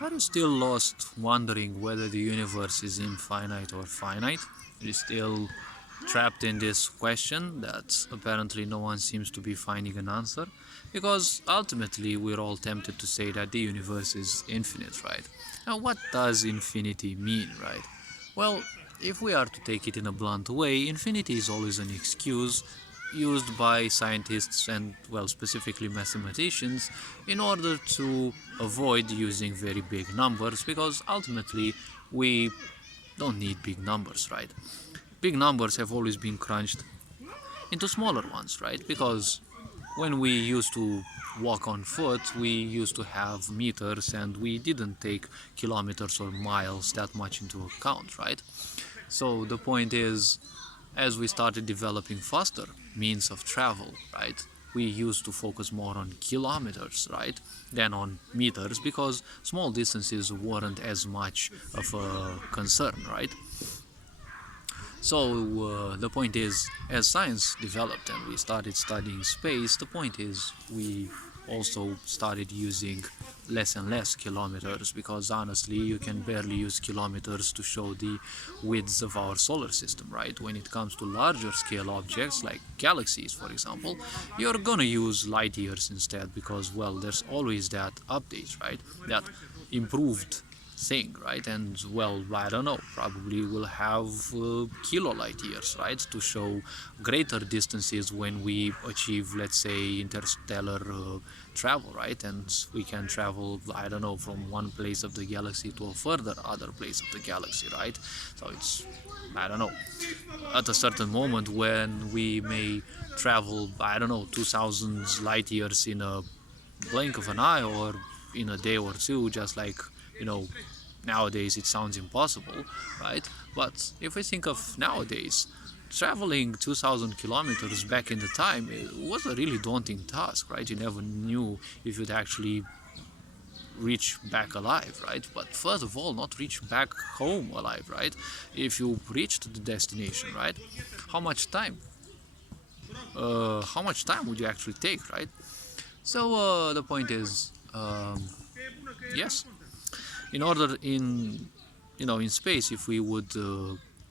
Are you still lost wondering whether the universe is infinite or finite? Are you still trapped in this question that apparently no one seems to be finding an answer? Because ultimately we're all tempted to say that the universe is infinite, right? Now, what does infinity mean, right? Well, if we are to take it in a blunt way, infinity is always an excuse used by scientists and, well, specifically mathematicians in order to avoid using very big numbers because ultimately we don't need big numbers, right? Big numbers have always been crunched into smaller ones, right? Because when we used to walk on foot, we used to have meters and we didn't take kilometers or miles that much into account, right? So the point is, as we started developing faster means of travel, right? We used to focus more on kilometers, right, than on meters because small distances weren't as much of a concern, right? So the point is, as science developed and we started studying space, the point is we also started using less and less kilometers because honestly you can barely use kilometers to show the widths of our solar system, right? When it comes to larger scale objects like galaxies, for example, you're gonna use light years instead because, well, there's always that update, right? That improved thing, right? And, well, I don't know, probably will have kilo light years, right, to show greater distances when we achieve, let's say, interstellar travel, right? And we can travel, I don't know, from one place of the galaxy to a further other place of the galaxy, right? So it's, I don't know, at a certain moment when we may travel, I don't know, 2000 light years in a blink of an eye or in a day or two, just like, you know, nowadays it sounds impossible, right? But if we think of nowadays, traveling 2000 kilometers back in the time, it was a really daunting task, right? You never knew if you'd actually reach back alive, right? But first of all, not reach back home alive, right? If you reached the destination, right? How much time? How much time would you actually take, right? So the point is, yes, in order in space, if we would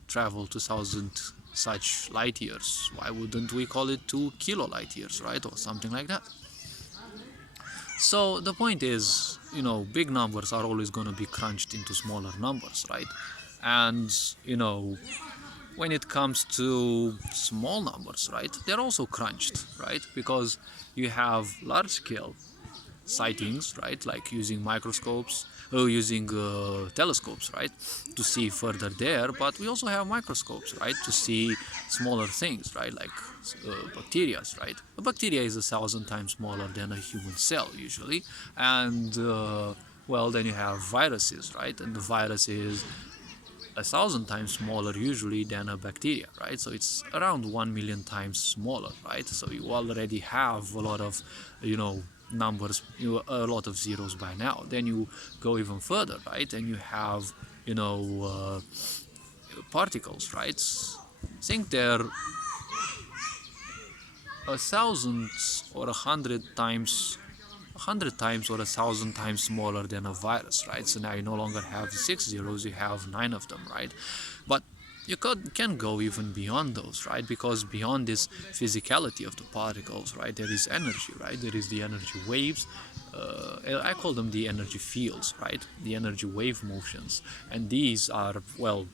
travel 2000 such light years, why wouldn't we call it 2 kilo light years, right, or something like that? So the point is, big numbers are always going to be crunched into smaller numbers, right? And when it comes to small numbers, right, they're also crunched, right? Because you have large scale sightings, right? Like using microscopes, using telescopes, right? To see further there. But we also have microscopes, right? To see smaller things, right? Like bacteria, right? A bacteria is 1,000 times smaller than a human cell usually. And, well, then you have viruses, right? And the virus is 1,000 times smaller usually than a bacteria, right? So it's around 1 million times smaller, right? So you already have a lot of, numbers, a lot of zeros by now. Then you go even further, right? And you have, particles, right? Think they're 1,000 or 100 times, 100 times or 1,000 times smaller than a virus, right? So now you no longer have 6 zeros, you have 9 of them, right? But you can go even beyond those, right? Because beyond this physicality of the particles, right, there is energy, right? There is the energy waves. I call them the energy fields, right? The energy wave motions. And these are, well,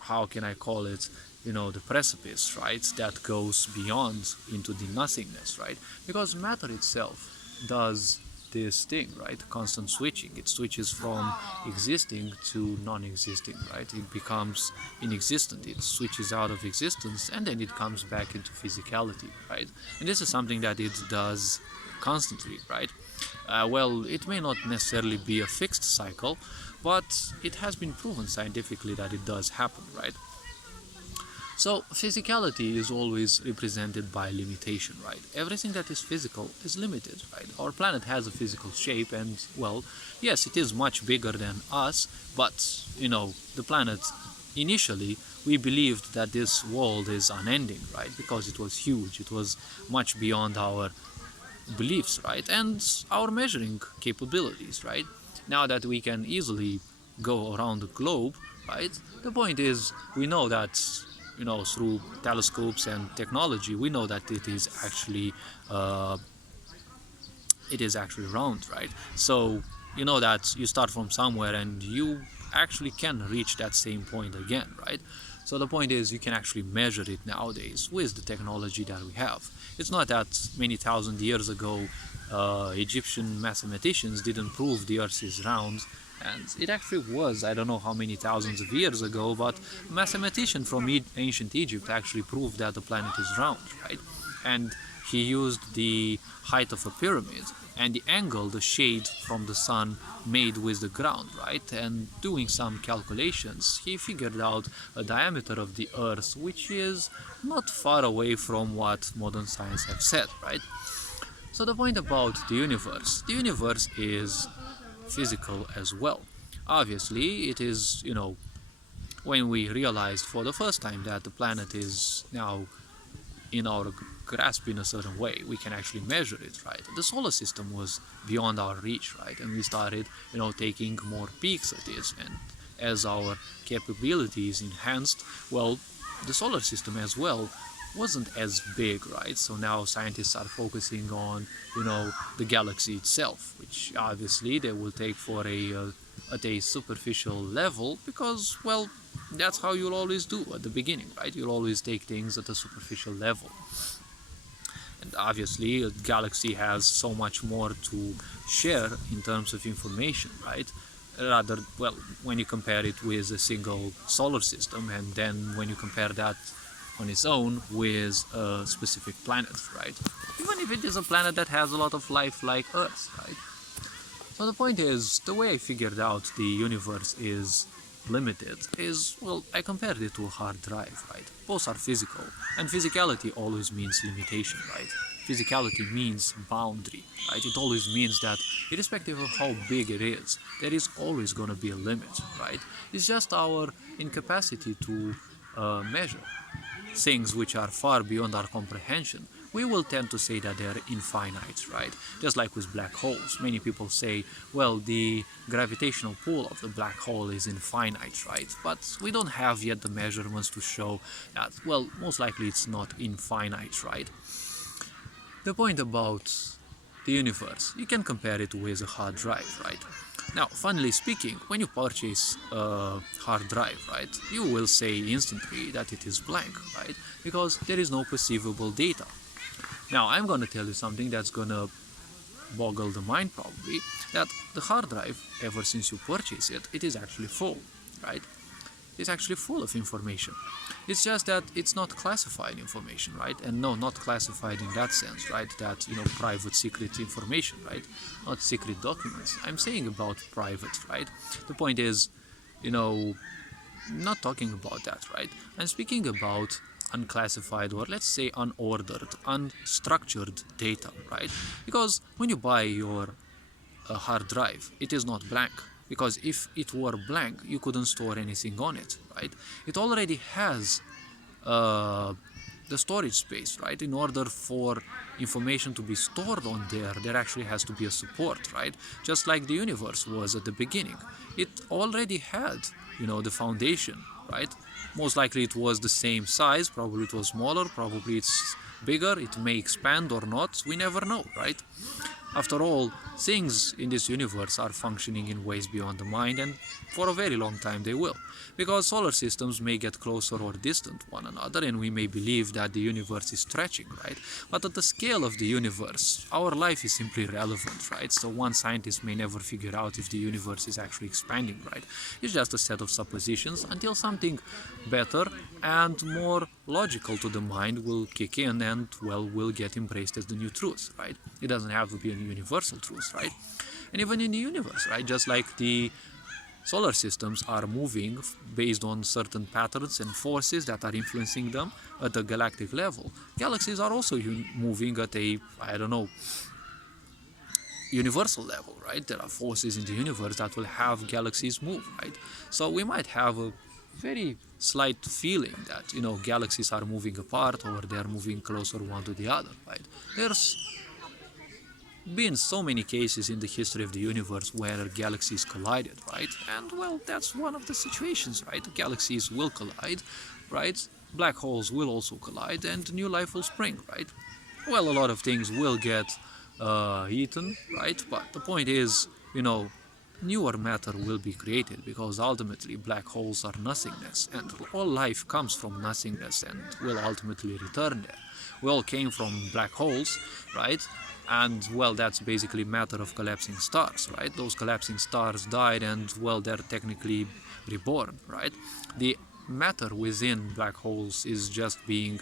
how can I call it? The precipice, right? That goes beyond into the nothingness, right? Because matter itself does this thing, right? Constant switching. It switches from existing to non-existing, right? It becomes inexistent. It switches out of existence and then it comes back into physicality, right? And this is something that it does constantly, right? Well, it may not necessarily be a fixed cycle, but it has been proven scientifically that it does happen, right? So, physicality is always represented by limitation, right? Everything that is physical is limited, right? Our planet has a physical shape, and, well, yes, it is much bigger than us, but, the planet, initially, we believed that this world is unending, right? Because it was huge, it was much beyond our beliefs, right? And our measuring capabilities, right? Now that we can easily go around the globe, right? The point is, we know that, through telescopes and technology, we know that uh, it is actually round, right? So you know that you start from somewhere and you actually can reach that same point again, right? So the point is, you can actually measure it nowadays with the technology that we have. It's not that many thousand years ago Egyptian mathematicians didn't prove the earth is round, and it actually was, I don't know how many thousands of years ago, but a mathematician from ancient Egypt actually proved that the planet is round, right? And he used the height of a pyramid and the angle, the shade from the sun made with the ground, right? And doing some calculations, he figured out a diameter of the earth which is not far away from what modern science have said, right? So the point about the universe is physical as well. Obviously, it is, when we realized for the first time that the planet is now in our grasp in a certain way, we can actually measure it, right? The solar system was beyond our reach, right? And we started, taking more peeks at this. And as our capabilities enhanced, well, the solar system as well wasn't as big, right? So now scientists are focusing on, the galaxy itself, which obviously they will take for at a superficial level, because, well, that's how you'll always do at the beginning, right? You'll always take things at a superficial level. And obviously, a galaxy has so much more to share in terms of information, right? Rather, well, when you compare it with a single solar system, and then when you compare that on its own with a specific planet, right? Even if it is a planet that has a lot of life like Earth, right? So the point is, the way I figured out the universe is limited is, well, I compared it to a hard drive, right? Both are physical, and physicality always means limitation, right? Physicality means boundary, right? It always means that irrespective of how big it is, there is always going to be a limit, right? It's just our incapacity to measure things which are far beyond our comprehension. We will tend to say that they're infinite, right? Just like with black holes. Many people say, well, the gravitational pull of the black hole is infinite, right? But we don't have yet the measurements to show that, well, most likely it's not infinite, right? The point about the universe, you can compare it with a hard drive, right? Now, funnily speaking, when you purchase a hard drive, right, you will say instantly that it is blank, right? Because there is no perceivable data. Now, I'm going to tell you something that's going to boggle the mind probably, that the hard drive, ever since you purchase it, it is actually full, right? It's actually full of information. It's just that it's not classified information, right? And no, not classified in that sense, right? That, private secret information, right? Not secret documents. I'm saying about private, right? The point is, not talking about that, right? I'm speaking about unclassified, or let's say unordered, unstructured data, right? Because when you buy your hard drive, it is not blank, because if it were blank, you couldn't store anything on it, right? It already has the storage space, right? In order for information to be stored on there actually has to be a support, right? Just like the universe was at the beginning. It already had, the foundation, right? Most likely it was the same size, probably it was smaller, probably it's bigger, it may expand or not, we never know, right? After all, things in this universe are functioning in ways beyond the mind, and for a very long time they will. Because solar systems may get closer or distant one another, and we may believe that the universe is stretching, right? But at the scale of the universe, our life is simply relevant, right? So one scientist may never figure out if the universe is actually expanding, right? It's just a set of suppositions until something better and more logical to the mind will kick in and, well, will get embraced as the new truth, right? It doesn't have to be a universal truth, right? And even in the universe, right? Just like the solar systems are moving based on certain patterns and forces that are influencing them at the galactic level, galaxies are also moving at a, I don't know, universal level, right? There are forces in the universe that will have galaxies move, right? So we might have a very slight feeling that, galaxies are moving apart or they are moving closer one to the other, right? There's been so many cases in the history of the universe where galaxies collided, right? And well, that's one of the situations, right? Galaxies will collide, right? Black holes will also collide, and new life will spring, right? Well, a lot of things will get eaten, right? But the point is, newer matter will be created because ultimately black holes are nothingness, and all life comes from nothingness and will ultimately return there. We all came from black holes, right? And well, that's basically matter of collapsing stars, right? Those collapsing stars died, and well, they're technically reborn, right? The matter within black holes is just being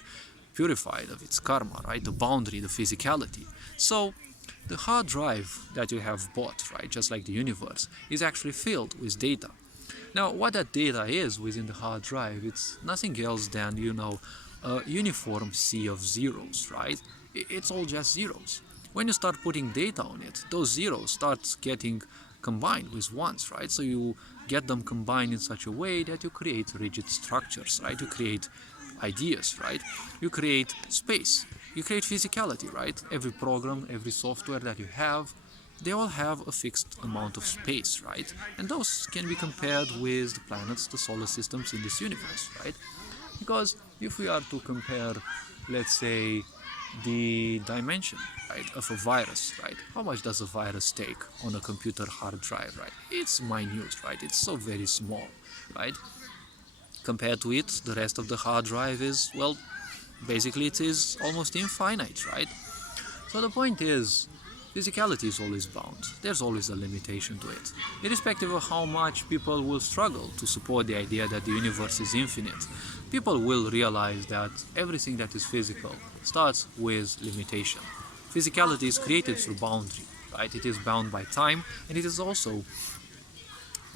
purified of its karma, right? The boundary, the physicality. So the hard drive that you have bought, right, just like the universe, is actually filled with data. Now, what that data is within the hard drive, it's nothing else than, a uniform sea of zeros, right? It's all just zeros. When you start putting data on it, those zeros start getting combined with ones, right? So you get them combined in such a way that you create rigid structures, right? You create ideas, right? You create space. You create physicality, right? Every program, every software that you have, they all have a fixed amount of space, right? And those can be compared with the planets, the solar systems in this universe, right? Because if we are to compare, let's say, the dimension, right, of a virus, right? How much does a virus take on a computer hard drive, right? It's minute, right? It's so very small, right? Compared to it, the rest of the hard drive is, well, basically it is almost infinite, right? So the point is, physicality is always bound. There's always a limitation to it. Irrespective of how much people will struggle to support the idea that the universe is infinite, people will realize that everything that is physical starts with limitation. Physicality is created through boundary, right? It is bound by time, and it is also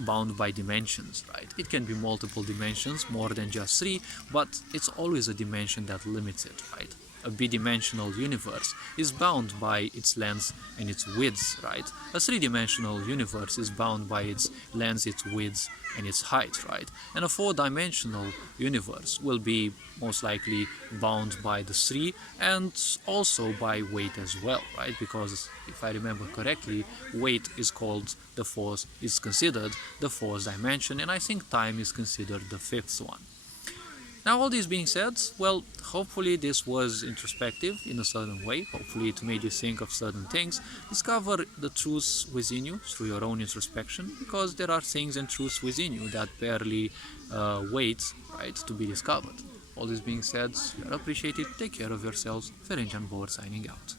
bound by dimensions, right? It can be multiple dimensions, more than just three, but it's always a dimension that limits it, right? A bidimensional universe is bound by its length and its width, right? A three-dimensional universe is bound by its length, its width, and its height, right? And a four-dimensional universe will be most likely bound by the three and also by weight as well, right? Because if I remember correctly, weight is called the fourth, is considered the fourth dimension, and I think time is considered the fifth one. Now, all this being said, well, hopefully this was introspective in a certain way. Hopefully it made you think of certain things, discover the truths within you through your own introspection, because there are things and truths within you that barely wait, right, to be discovered. All this being said, you are appreciated. Take care of yourselves. Ferenc Bohr signing out.